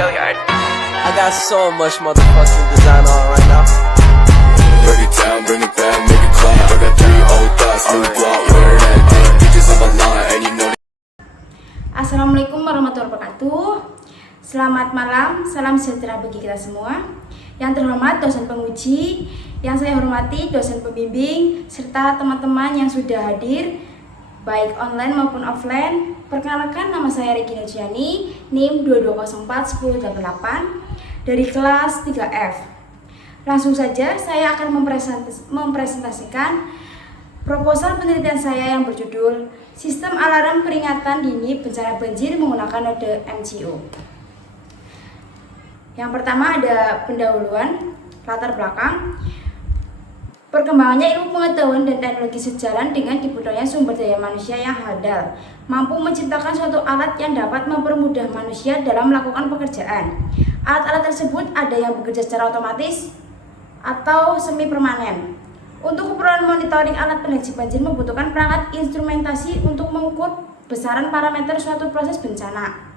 I got so much motherfucking design on right now. Break it down, bring it back, make it clap. I got 3 old thoughts, new block, wear that thing. Bitches on my line, and you know. Assalamualaikum warahmatullahi wabarakatuh. Selamat malam, salam sejahtera bagi kita semua. Yang terhormat dosen penguji, yang saya hormati dosen pembimbing, serta teman-teman yang sudah hadir baik online maupun offline. Perkenalkan, nama saya Regina Ciani, NIM 22041088 dari kelas 3F. Langsung saja saya akan mempresentasikan proposal penelitian saya yang berjudul Sistem Alarm Peringatan Dini Bencana Banjir menggunakan node MCO. Yang pertama ada pendahuluan, latar belakang. Perkembangannya ilmu pengetahuan dan teknologi sejalan dengan dibutuhkannya sumber daya manusia yang handal, mampu menciptakan suatu alat yang dapat mempermudah manusia dalam melakukan pekerjaan. Alat-alat tersebut ada yang bekerja secara otomatis atau semi permanen. Untuk keperluan monitoring alat pendeteksi banjir membutuhkan perangkat instrumentasi untuk mengukur besaran parameter suatu proses bencana.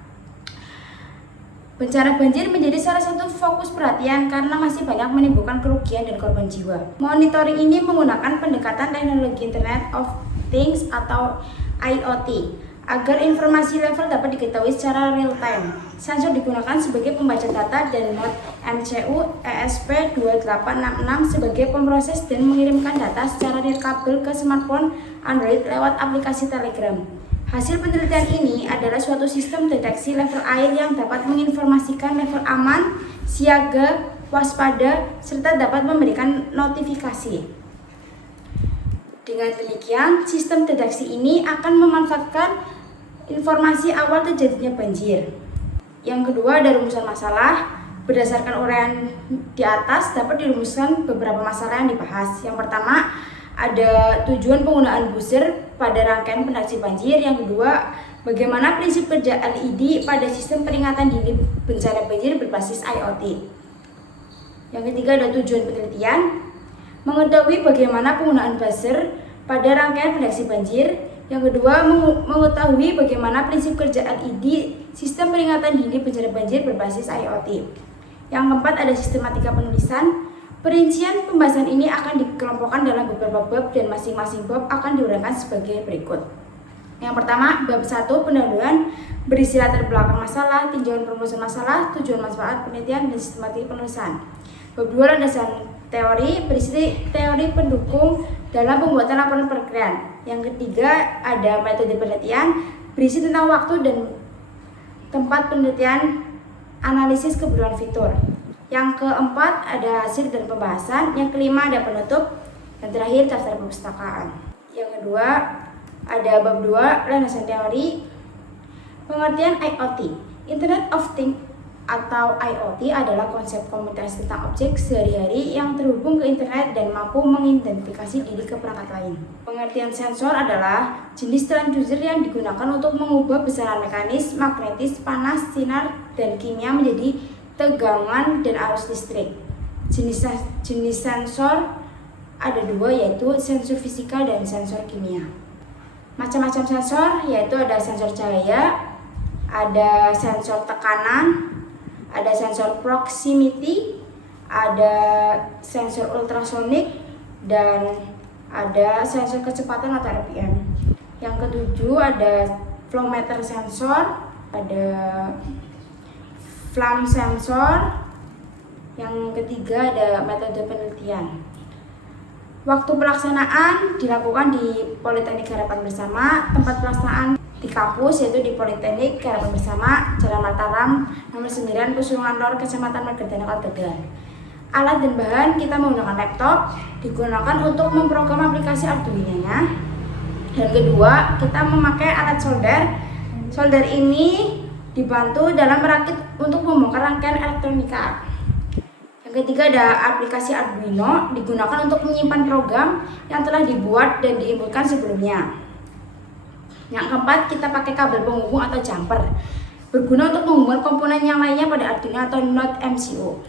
Bencana banjir menjadi salah satu fokus perhatian karena masih banyak menimbulkan kerugian dan korban jiwa. Monitoring ini menggunakan pendekatan teknologi Internet of Things atau IoT agar informasi level dapat diketahui secara real time. Sensor digunakan sebagai pembaca data dan node MCU ESP2866 sebagai pemroses dan mengirimkan data secara nirkabel ke smartphone Android lewat aplikasi Telegram. Hasil penelitian ini adalah suatu sistem deteksi level air yang dapat menginformasikan level aman, siaga, waspada, serta dapat memberikan notifikasi. Dengan demikian, sistem deteksi ini akan memanfaatkan informasi awal terjadinya banjir. Yang kedua ada rumusan masalah. Berdasarkan uraian di atas dapat dirumuskan beberapa masalah yang dibahas. Yang pertama, ada tujuan penggunaan buzzer pada rangkaian pendeteksi banjir. Yang kedua, bagaimana prinsip kerja LED pada sistem peringatan dini bencana banjir berbasis IoT. Yang ketiga, ada tujuan penelitian, mengetahui bagaimana penggunaan buzzer pada rangkaian pendeteksi banjir. Yang kedua, mengetahui bagaimana prinsip kerja LED sistem peringatan dini bencana banjir berbasis IoT. Yang keempat, ada sistematika penulisan. Perincian pembahasan ini akan dikelompokkan dalam beberapa bab dan masing-masing bab akan diuraikan sebagai berikut. Yang pertama, bab 1 pendahuluan berisi latar belakang masalah, tinjauan perumusan masalah, tujuan manfaat penelitian, dan sistematika penulisan. Bab 2 landasan teori berisi teori pendukung dalam pembuatan laporan perkiraan. Yang ketiga, ada metode penelitian berisi tentang waktu dan tempat penelitian, analisis kebutuhan fitur. Yang keempat ada hasil dan pembahasan. Yang kelima ada penutup. Yang terakhir daftar perpustakaan. Yang kedua ada bab 2 landasan teori. Pengertian IoT. Internet of Things atau IoT adalah konsep komunitas tentang objek sehari-hari yang terhubung ke internet dan mampu mengidentifikasi diri ke perangkat lain. Pengertian sensor adalah jenis transducer yang digunakan untuk mengubah besaran mekanis, magnetis, panas, sinar, dan kimia menjadi tegangan dan arus listrik. Jenis sensor ada 2, yaitu sensor fisika dan sensor kimia. Macam-macam sensor yaitu ada sensor cahaya, ada sensor tekanan, ada sensor proximity, ada sensor ultrasonik, dan ada sensor kecepatan atau RPM. Yang ketujuh ada flow meter sensor, ada flame sensor. Yang ketiga ada metode penelitian. Waktu pelaksanaan dilakukan di Politeknik Harapan Bersama. Tempat pelaksanaan di kampus yaitu di Politeknik Harapan Bersama, Jalan Mataram, nomor 9, Pusulungan Lor, Kecamatan Margardana, Kota Tegal. Alat dan bahan kita menggunakan laptop, digunakan untuk memprogram aplikasi Arduino-nya. Dan kedua, kita memakai alat solder. Solder ini dibantu dalam merakit untuk membongkar rangkaian elektronika. Yang ketiga ada aplikasi Arduino, digunakan untuk menyimpan program yang telah dibuat dan diinputkan sebelumnya. Yang keempat, kita pakai kabel penghubung atau jumper, berguna untuk menghubungkan komponen yang lainnya pada Arduino atau node MCU.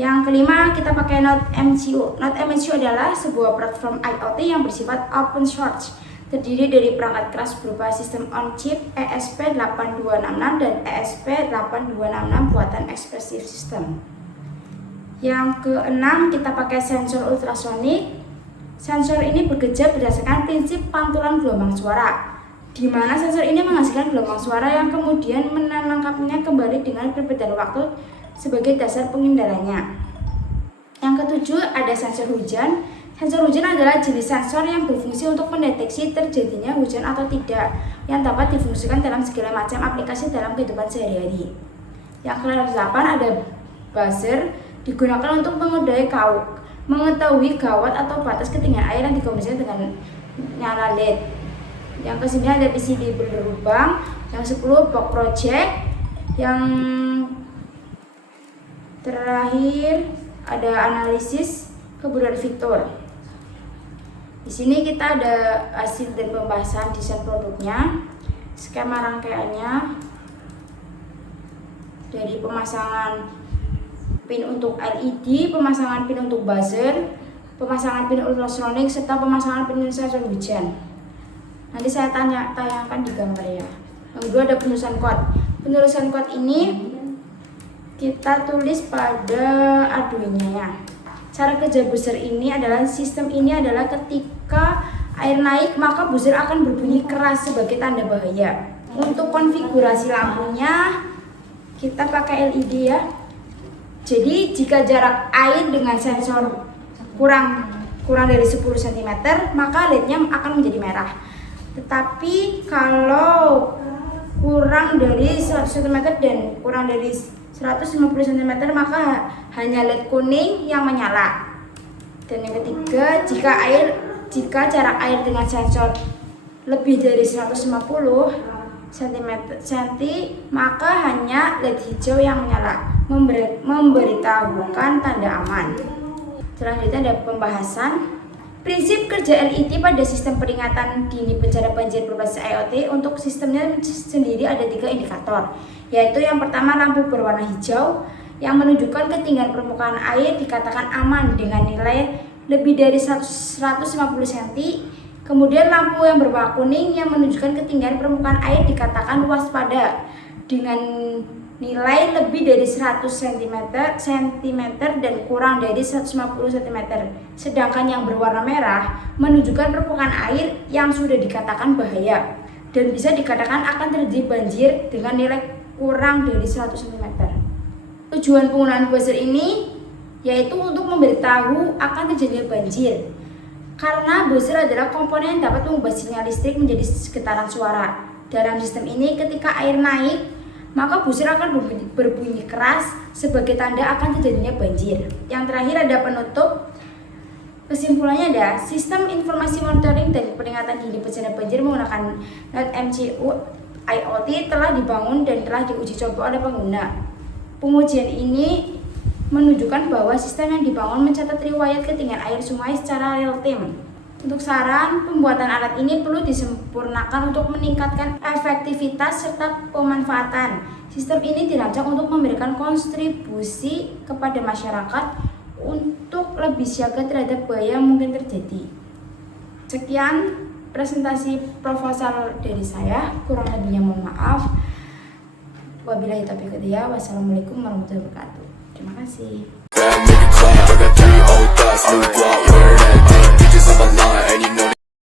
Yang kelima, kita pakai node MCU. Node MCU adalah sebuah platform IoT yang bersifat open source. terdiri dari perangkat keras berupa sistem on-chip ESP8266 dan ESP8266 buatan Expressive System. Yang keenam, kita pakai sensor ultrasonik. Sensor ini bekerja berdasarkan prinsip pantulan gelombang suara, di mana sensor ini menghasilkan gelombang suara yang kemudian menangkapnya kembali dengan perbedaan waktu sebagai dasar pengendaranya. Yang ketujuh, ada sensor hujan. Sensor hujan adalah jenis sensor yang berfungsi untuk mendeteksi terjadinya hujan atau tidak, yang dapat difungsikan dalam segala macam aplikasi dalam kehidupan sehari-hari. Yang ke-8 ada buzzer, digunakan untuk mengetahui gawat atau batas ketinggian air yang dikomunikasikan dengan nyala LED. Yang ke-9 ada PCD berlubang. Yang 10 box project. Yang terakhir ada analisis kebutuhan fitur. Di sini kita ada hasil dan pembahasan desain produknya, skema rangkaiannya, dari pemasangan pin untuk LED, pemasangan pin untuk buzzer, pemasangan pin ultrasonik, serta pemasangan pin sensor hujan. Nanti saya tayangkan di gambar ya. Yang kedua ada penulisan code. Penulisan code ini kita tulis pada Arduino ya. Cara kerja buzzer ini adalah ketika air naik maka buzzer akan berbunyi keras sebagai tanda bahaya. Untuk konfigurasi lampunya kita pakai LED ya. Jadi jika jarak air dengan sensor kurang dari 10 cm maka LED-nya akan menjadi merah. Tetapi kalau kurang dari 100 cm dan kurang dari 150 cm maka hanya LED kuning yang menyala. Dan yang ketiga, jika jarak air dengan sensor lebih dari 150 cm maka hanya LED hijau yang menyala, memberitahukan tanda aman. Selanjutnya ada pembahasan prinsip kerja LED pada sistem peringatan dini bencana banjir berbasis IoT. Untuk sistemnya sendiri ada 3 indikator, yaitu yang pertama lampu berwarna hijau yang menunjukkan ketinggian permukaan air dikatakan aman dengan nilai lebih dari 150 cm. Kemudian lampu yang berwarna kuning yang menunjukkan ketinggian permukaan air dikatakan waspada dengan nilai lebih dari 100 cm dan kurang dari 150 cm. Sedangkan yang berwarna merah menunjukkan permukaan air yang sudah dikatakan bahaya dan bisa dikatakan akan terjadi banjir dengan nilai kurang dari 100 cm. Tujuan penggunaan buzzer ini yaitu untuk memberitahu akan terjadinya banjir. Karena buzzer adalah komponen yang dapat mengubah sinyal listrik menjadi getaran suara. Dalam sistem ini ketika air naik maka buzzer akan berbunyi keras sebagai tanda akan terjadinya banjir. Yang terakhir ada penutup. Kesimpulannya ada sistem informasi monitoring dan peringatan dini bencana banjir menggunakan NetMCU IoT telah dibangun dan telah diuji coba oleh pengguna. Pengujian ini menunjukkan bahwa sistem yang dibangun mencatat riwayat ketinggian air sungai secara real time. Untuk saran, pembuatan alat ini perlu disempurnakan untuk meningkatkan efektivitas serta pemanfaatan. Sistem ini dirancang untuk memberikan kontribusi kepada masyarakat untuk lebih siaga terhadap bahaya yang mungkin terjadi. Sekian presentasi proposal dari saya, kurang lebihnya mohon maaf. Wabillahi taufiq wal hidayah. Wassalamualaikum warahmatullahi wabarakatuh. Terima kasih.